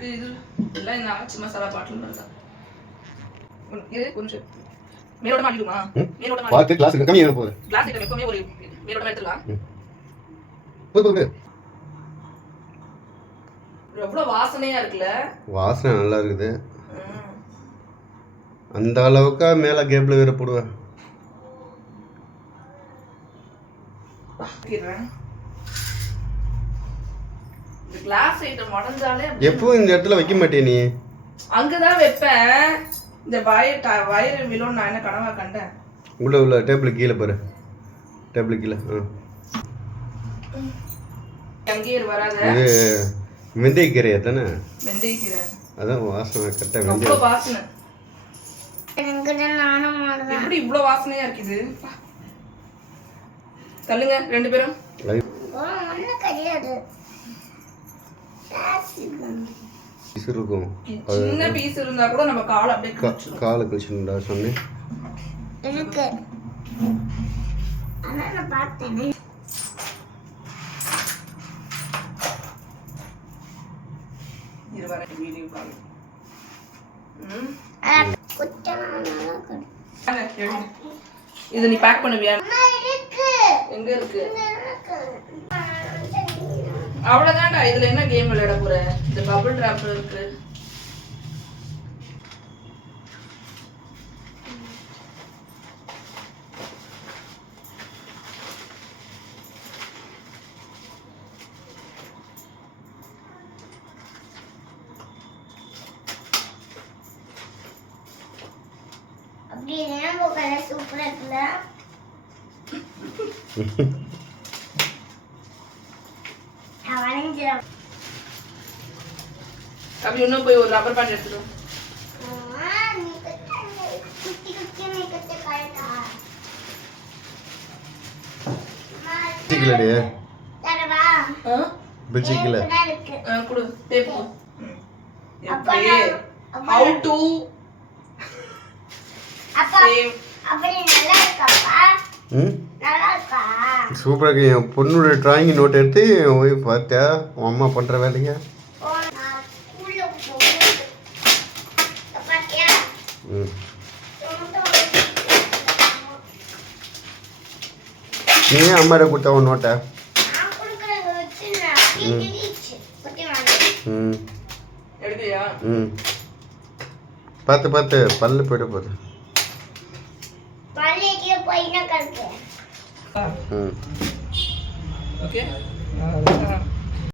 இதுக்கு இது எல்லாம் இந்த ஆச்சி மசாலா பாட்டில் இருக்கா இது கொஞ்சம் மேலோட மாட்டிடுமா மேலோட மாட்டி பாத்து கிளாஸ் கம்மி ஏற போகுது கிளாஸ் கிட்ட எப்பவுமே ஒரு மேலோட எடுத்துலாம் போடு எவ்வளவு வாசனையா இருக்குல்ல வாசனை நல்லா இருக்குது அந்த அளவுக்கு மேல கேப்ல வேற போடுவேன் இந்த கிளாஸ் ஐட்டம் உடைஞ்சாலே எப்போ இந்த இடத்துல வைக்க மாட்டே நீ அங்கதான் வைப்பேன் இந்த வயிறு விழும் நான் என்ன கனவா கண்டேன் உள்ள டேபிள் கீழே பாரு டேபிள் கீழே அங்கேயே வராத இது வெந்தயக்கீரையா தானே வெந்தயக்கீரை அதான் வாசனை கரெக்டாக வெந்தய வாசனை எப்படி இவ்வளோ வாசனையா இருக்குது தள்ளுங்க ரெண்டு பேரும் இருக்கும் சின்ன பீஸ் இருந்தா கூட நம்ம கால் அப்படியே காலை கழிச்சுடா சொன்னேன் இருக்கு ஆனா நான் பார்த்தேன் இருவரை வீடியோ கால் இது நீ பேக் பண்ணுவியா எங்க இருக்கு அவ்வளவுதான்டா இதுல என்ன கேம் விளையாட போற இந்த பபிள் டிராப் இருக்கு அப்படியே ரெயின்போ கலர் சூப்பரா இருக்குல்ல அவளைஞ்சிரும் அப்படி இன்னும் போய் ஒரு ரப்பர் பேண்ட் எடுத்துடும் குட்டி குட்டி மேக்கத்தை கரெக்டா பிச்சிக்கலடி தரவா பிச்சிக்கல குடு டேப் எப்படி how to அப்பா அப்படி நல்லா இருக்காப்பா நல்லா இருக்கா சூப்பராக இருக்கு என் பொண்ணோட டிராயிங் நோட் எடுத்து போய் பார்த்தியா உன் அம்மா பண்ணுற வேலைங்க நீ அம்மாட்ட கொடுத்த உன் நோட்டை எடுக்கலையா பார்த்து பார்த்து பல்லு போயிட போகுது ஓகே